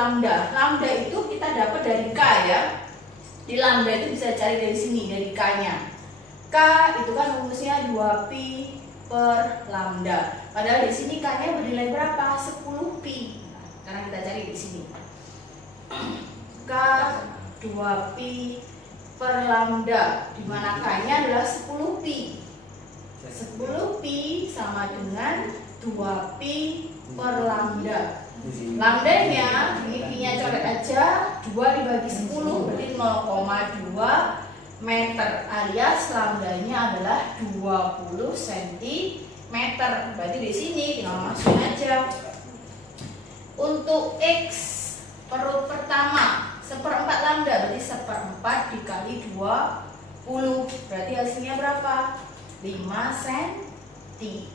lambda. Lambda itu kita dapat dari K ya. Di lambda itu bisa cari dari sini, dari K-nya. K itu kan rumusnya 2pi per lambda. Padahal di sini K-nya bernilai berapa? 10pi. Nah, sekarang kita cari di sini. K 2pi per lambda, di mana K-nya adalah 10pi. 10pi sama dengan 2pi per lambda. Lambdanya, ini pi-nya coret aja, 2 dibagi 10 berarti 0,2 meter, alias lambdanya adalah 20 cm. Berarti di sini tinggal masukin aja. Untuk X perut pertama, 1/4 lambda berarti 1/4 dikali 20. Berarti hasilnya berapa? 5 cm.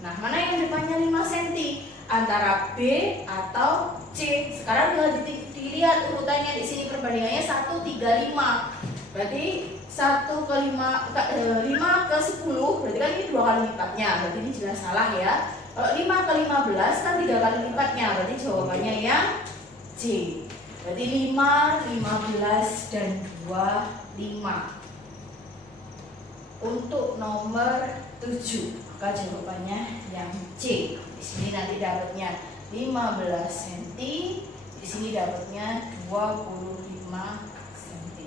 Nah, mana yang depannya 5 cm? Antara B atau C. Sekarang tinggal dilihat urutannya di sini, perbandingannya 1, 3, 5. Berarti 1 ke 5 ke 10 berarti kan ini 2 kali lipatnya. Berarti ini jelas salah ya. Kalau 5 ke 15 kan 3 kali lipatnya. Berarti jawabannya yang C. Berarti 5, 15 dan 25. Untuk nomor 7, maka jawabannya yang C. Di sini nanti dapatnya 15 cm, di sini dapatnya 25 cm.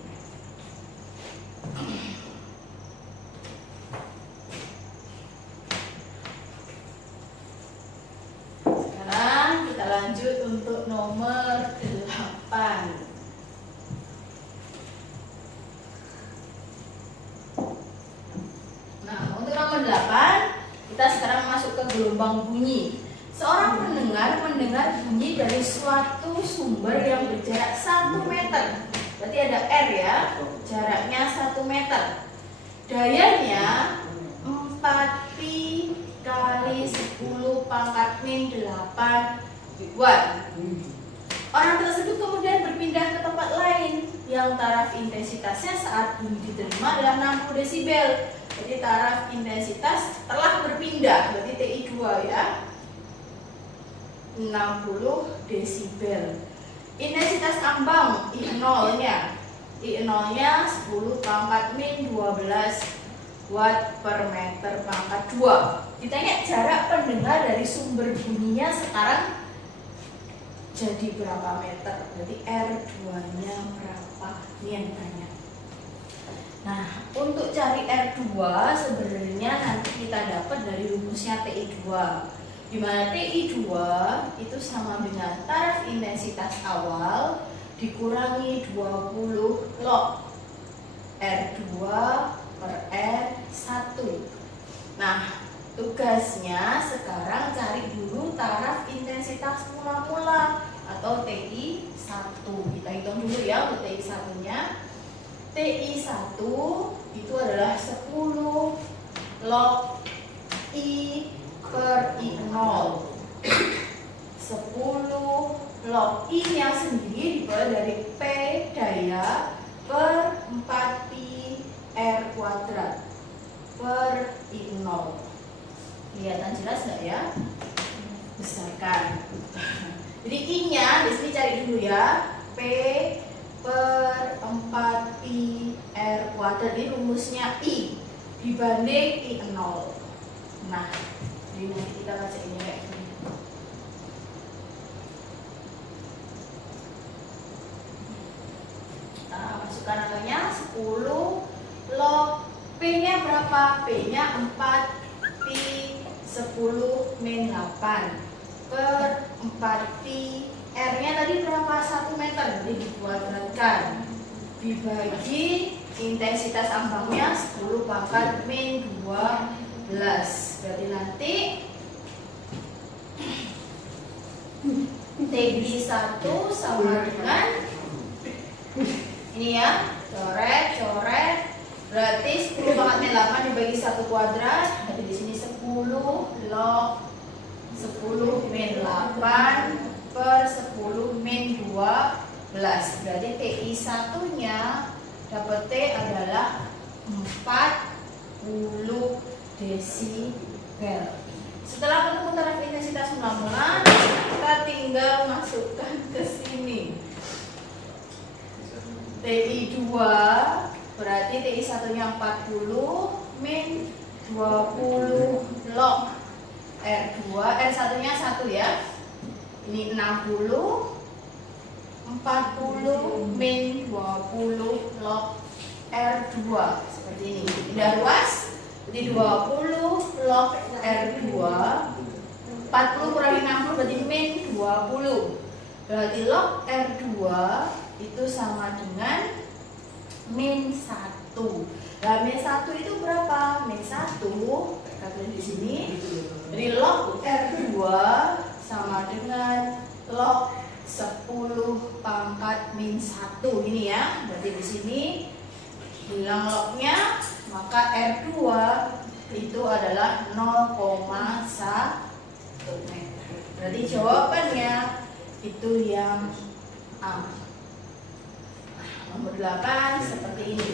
Sekarang kita lanjut untuk nomor 8. Nah, untuk nomor 8 kita sekarang masuk ke gelombang bunyi. Seorang pendengar mendengar bunyi dari suatu sumber yang berjarak 1 meter. Berarti ada R ya, jaraknya 1 meter. Dayanya 4pi kali 10 pangkat min 8 watt. Orang tersebut kemudian berpindah ke tempat lain yang taraf intensitasnya saat bunyi diterima adalah 60 desibel. Jadi taraf intensitas telah berpindah, berarti TI2 ya, 60 desibel. Intensitas ambang I0-nya 10 pangkat min 12 watt per meter pangkat 2. Ditanya jarak pendengar dari sumber bunyinya sekarang jadi berapa meter, berarti R2-nya berapa, ini yang ditanya. Nah, untuk cari R2 sebenarnya nanti kita dapat dari rumusnya TI2, di mana TI2 itu sama dengan taraf intensitas awal dikurangi 20 log R2 per R1. Nah, tugasnya sekarang cari dulu taraf intensitas mula-mula atau TI1. Kita hitung dulu ya untuk TI1-nya. TI1 itu adalah 10 log I per I0. 10 log I-nya sendiri diperoleh dari P daya per 4pi R kuadrat per I0. Kelihatan jelas nggak ya? Besarkan. Jadi I-nya di sini cari dulu ya. P per 4pi R kuadrat, ini rumusnya I dibanding I0. Nah, jadi nanti kita baca ini kayak gini. Nah, masukkan angkanya 10 log P-nya berapa? P-nya 4pi 10 min 8 per 4pi R-nya tadi berapa? 1 meter, jadi dikuadratkan dibagi intensitas ambangnya 10 pangkat min 12. Berarti nanti TI1 sama dengan ini ya, coret. Berarti 10 pangkat min 8 dibagi 1 kuadrat. Jadi di sini 10 log 10 min 8 per 10 min 12. Berarti TI1-nya dapat T adalah 40 desibel. Setelah menemukan taraf intensitas mula-mula, kita tinggal masukkan ke sini. TI 2 berarti TI satunya 40 min 20 log R2. R satunya 1 ya. Ini 60 40 min 20 log R2 seperti ini. Udah ruas? Jadi 20 log R2 40 kurangi 60 berarti min 20. Berarti log R2 itu sama dengan min 1. Nah, min 1 itu berapa? Min 1 kita tulis di sini. Jadi log R2 sama dengan log 10 pangkat min 1 ini ya. Berarti di sini hilang lognya, maka R2 itu adalah 0,1 meter. Berarti jawabannya itu yang A. Nomor 8 seperti ini.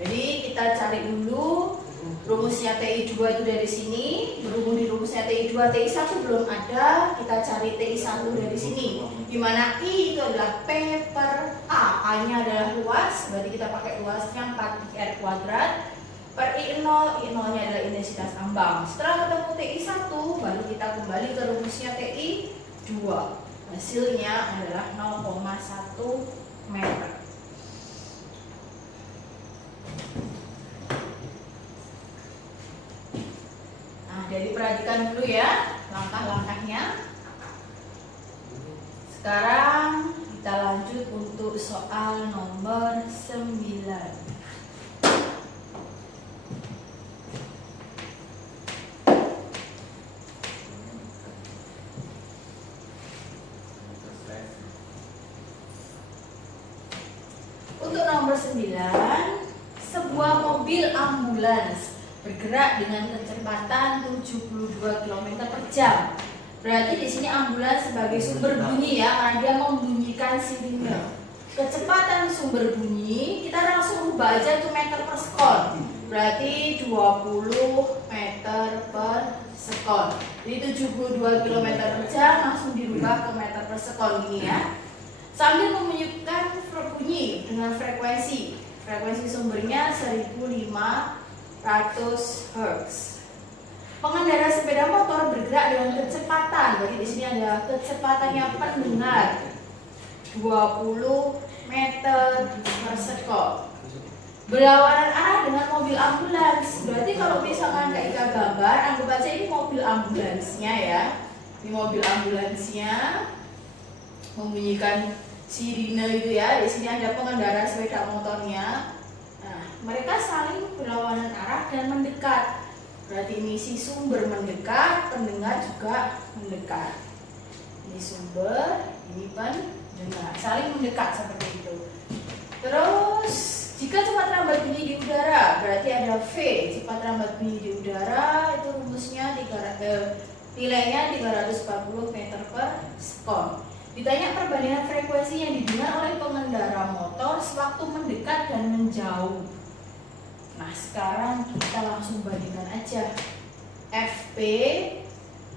Jadi kita cari dulu rumusnya TI 2 itu dari sini. Berhubung di rumusnya TI 2, TI 1 belum ada, kita cari TI 1 dari sini. Dimana I itu adalah P per A. A-nya adalah luas, berarti kita pakai luasnya 4 R kuadrat per I0. I0-nya adalah intensitas ambang. Setelah ketemu TI 1, baru kita kembali ke rumusnya TI 2. Hasilnya adalah 0,1 meter. Nah, jadi perhatikan dulu ya langkah-langkahnya. Sekarang kita lanjut untuk soal nomor 9. Untuk nomor 9, sebuah mobil ambulans bergerak dengan kecepatan 72 km per jam. Berarti di sini ambulans sebagai sumber bunyi ya, karena dia membunyikan sirine. Kecepatan sumber bunyi kita langsung ubah aja itu meter per sekon. Berarti 20 meter per sekon. Jadi 72 km per jam langsung dirubah ke meter per sekon ini ya. Sambil membunyikan bunyi dengan frekuensi sumbernya 1500 Hz. Pengendara sepeda motor bergerak dengan kecepatan, jadi di sini ada kecepatannya pendengar 20 meter per sekon. Berlawanan arah dengan mobil ambulans. Berarti kalau misalkan Kak Ika gambar, anggap aja ini mobil ambulansnya ya. Ini mobil ambulansnya membunyikan sirine itu ya. Di sini ada pengendara sepeda motornya. Nah, mereka saling berlawanan arah dan mendekat. Berarti ini si sumber mendekat, pendengar juga mendekat. Ini sumber, ini pendengar, saling mendekat seperti itu. Terus jika cepat rambat bunyi di udara, berarti ada V. Cepat rambat bunyi di udara itu rumusnya nilainya 340 meter per sekon. Ditanya perbandingan frekuensi yang didengar oleh pengendara motor sewaktu mendekat dan menjauh. Nah, sekarang kita langsung bandingkan aja. FP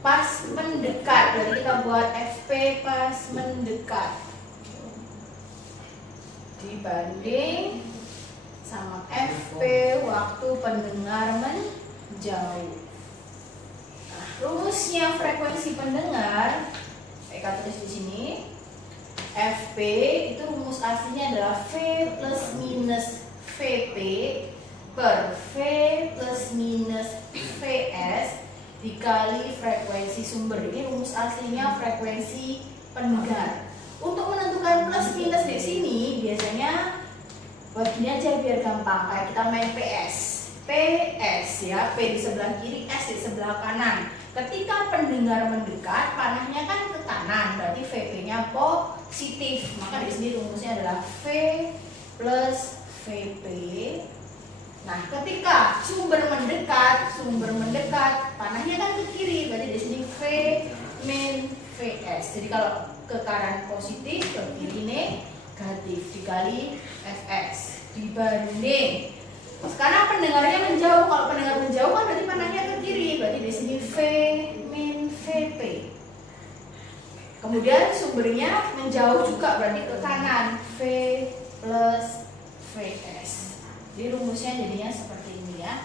pas mendekat, berarti kita buat FP pas mendekat dibanding sama FP waktu pendengar menjauh. Nah, rumusnya frekuensi pendengar kita tulis di sini. FP itu rumus aslinya adalah V plus minus VP per V plus minus VS dikali frekuensi sumber. Ini rumus aslinya frekuensi pendengar. Untuk menentukan plus minus di sini biasanya buat gini aja biar gampang, kayak kita main PS. PS ya, P di sebelah kiri, S di sebelah kanan. Ketika pendengar mendekat, panahnya kan ke kanan, berarti VP-nya positif. Maka di sini rumusnya adalah V plus VP. Nah, ketika sumber mendekat, panahnya kan ke kiri, berarti di sini V min VS. Jadi kalau ke kanan positif, ke kiri negatif dikali Fs dibanding. Sekarang pendengarnya menjauh. Kalau pendengar menjauh kan berarti panahnya ke kiri, berarti di sini V min VP. Kemudian sumbernya menjauh juga, berarti ke kanan V plus VS. Jadi rumusnya jadinya seperti ini ya.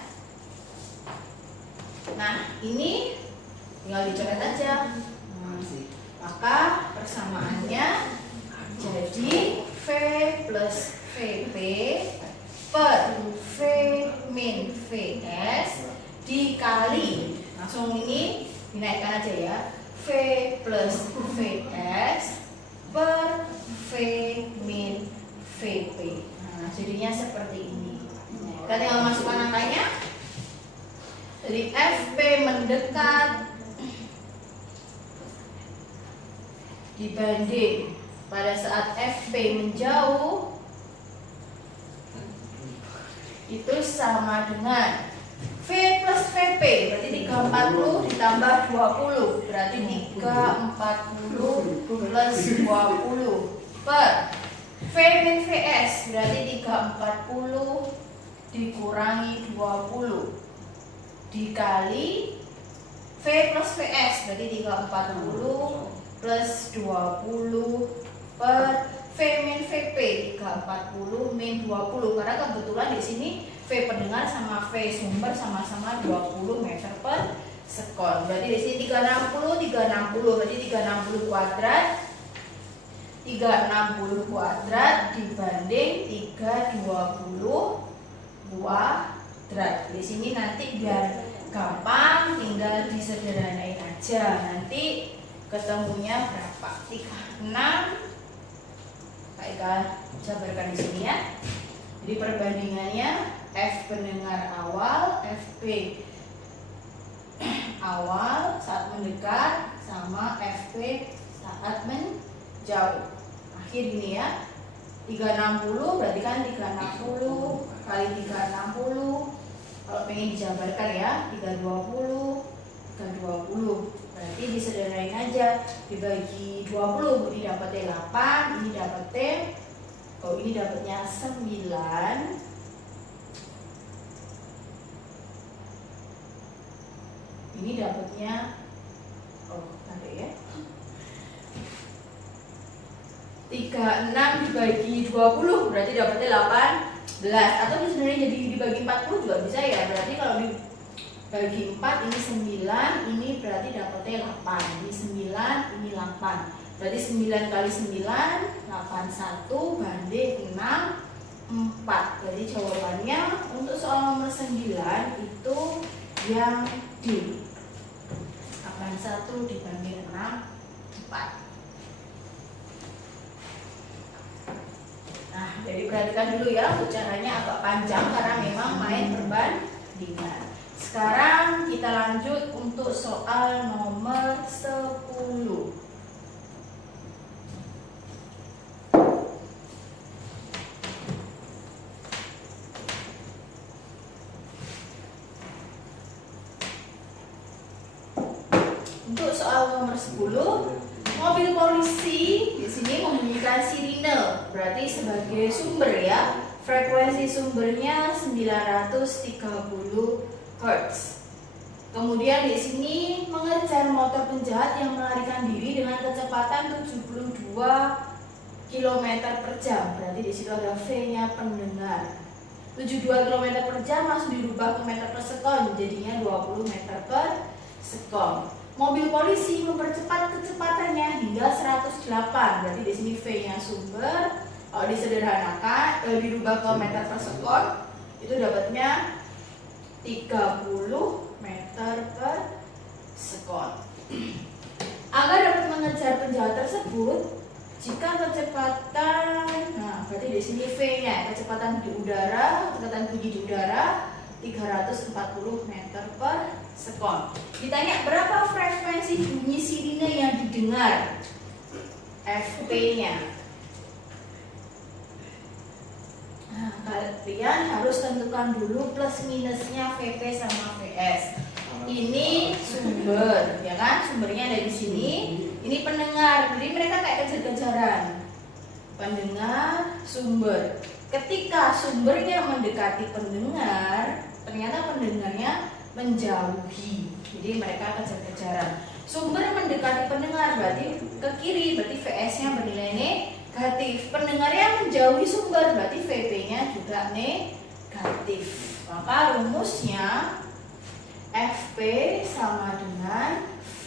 Nah, ini tinggal dicoret aja. Maka persamaannya jadi V plus VP per V min VS dikali, langsung ini dinaikkan aja ya, V plus VS per V min VP. Nah, jadinya seperti ini. Kita tinggal masukkan angkanya. Jadi FP mendekat dibanding pada saat FP menjauh itu sama dengan V plus VP, berarti 340 ditambah 20, berarti 340 plus 20 per V min VS, berarti 340 dikurangi 20 dikali V plus VS, berarti 340 plus 20 per V min VP, 340 min 20, karena kebetulan di sini V pendengar sama V sumber sama-sama 20 meter per sekon. Berarti di sini 360 berarti 360 kuadrat 360 kuadrat dibanding 320 kuadrat. Di sini nanti biar gampang tinggal disederhanain aja. Nanti ketemunya berapa? 36. Kita jabarkan di sini ya. Jadi perbandingannya F pendengar awal, FP awal saat mendekat sama FP saat menjauh. Akhir gini ya. 360 berarti kan 360 kali 360. Kalau pengen dijabarkan ya 320 berarti disederhanain aja, dibagi 20 ini dapatnya 8, ini dapatnya ini dapatnya 9, ini dapatnya ada ya 36 dibagi 20 berarti dapatnya 18, atau sebenarnya jadi dibagi 40 juga bisa ya. Berarti kalau dibagi 4 ini 9, ini berarti dapatnya 8, ini 9, ini 8. Berarti 9 kali 9 81 banding 6 4. Jadi jawabannya untuk soal nomor 9 itu yang D, 81 dibanding 6 4. Nah, jadi perhatikan dulu ya, caranya agak panjang karena memang main perbandingan. Sekarang kita lanjut untuk soal nomor 10. Untuk soal nomor 10, mobil polisi di sini membunyikan sirine, berarti sebagai sumber ya. Frekuensi sumbernya 930 Hz. Kemudian di sini mengejar motor penjahat yang melarikan diri dengan kecepatan 72 km per jam. Berarti di situ ada V-nya pendengar. 72 km per jam langsung dirubah ke meter per sekon, jadinya 20 meter per sekon. Mobil polisi mempercepat kecepatannya hingga 108. Berarti di sini V-nya sumber. Kalau disederhanakan, dirubah ke meter per sekon, itu dapatnya 30 meter per sekon. Agar dapat mengejar penjahat tersebut, jika kecepatan, nah berarti di sini V-nya kecepatan di udara, kecepatan bunyi di udara 340 meter per sekon. Ditanya berapa frekuensi bunyi sirine yang didengar, FP-nya. Nah, kalian harus tentukan dulu plus minusnya VP sama VS. Ini sumber, ya kan? Sumbernya ada di sini. Ini pendengar. Jadi mereka kayak kejar-kejaran. Pendengar, sumber. Ketika sumbernya mendekati pendengar, ternyata pendengarnya menjauhi. Jadi mereka kejar-kejaran. Sumber mendekati pendengar berarti ke kiri, berarti VS-nya bernilai negatif. Pendengarnya menjauhi menjauhi sumber, berarti VP-nya juga negatif. Maka rumusnya FP sama dengan V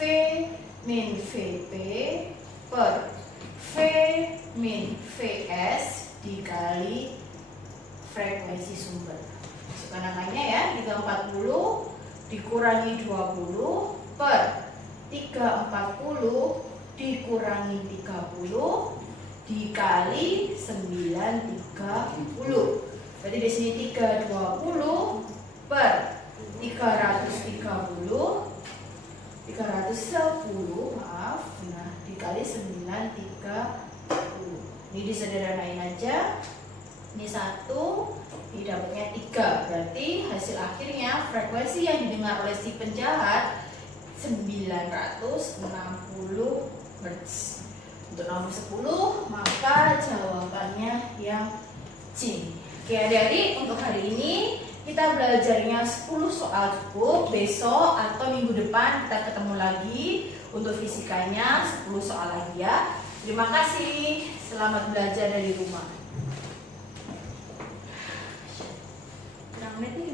min VP per V min VS dikali frekuensi sumber. Masukkan angkanya ya, 340 dikurangi 20 per 340 dikurangi 30 dikali 930. Berarti di sini 320 per 310 maaf, nah dikali 930. Ini disederhanain aja. Ini 1, ini dapatnya 3. Berarti hasil akhirnya frekuensi yang didengar oleh si penjahat 960 Hz. Untuk nomor 10, maka jawabannya yang C. Oke adik-adik, untuk hari ini kita belajarnya 10 soal cukup. Besok atau minggu depan kita ketemu lagi untuk fisikanya 10 soal lagi ya. Terima kasih, selamat belajar dari rumah. Menit nih,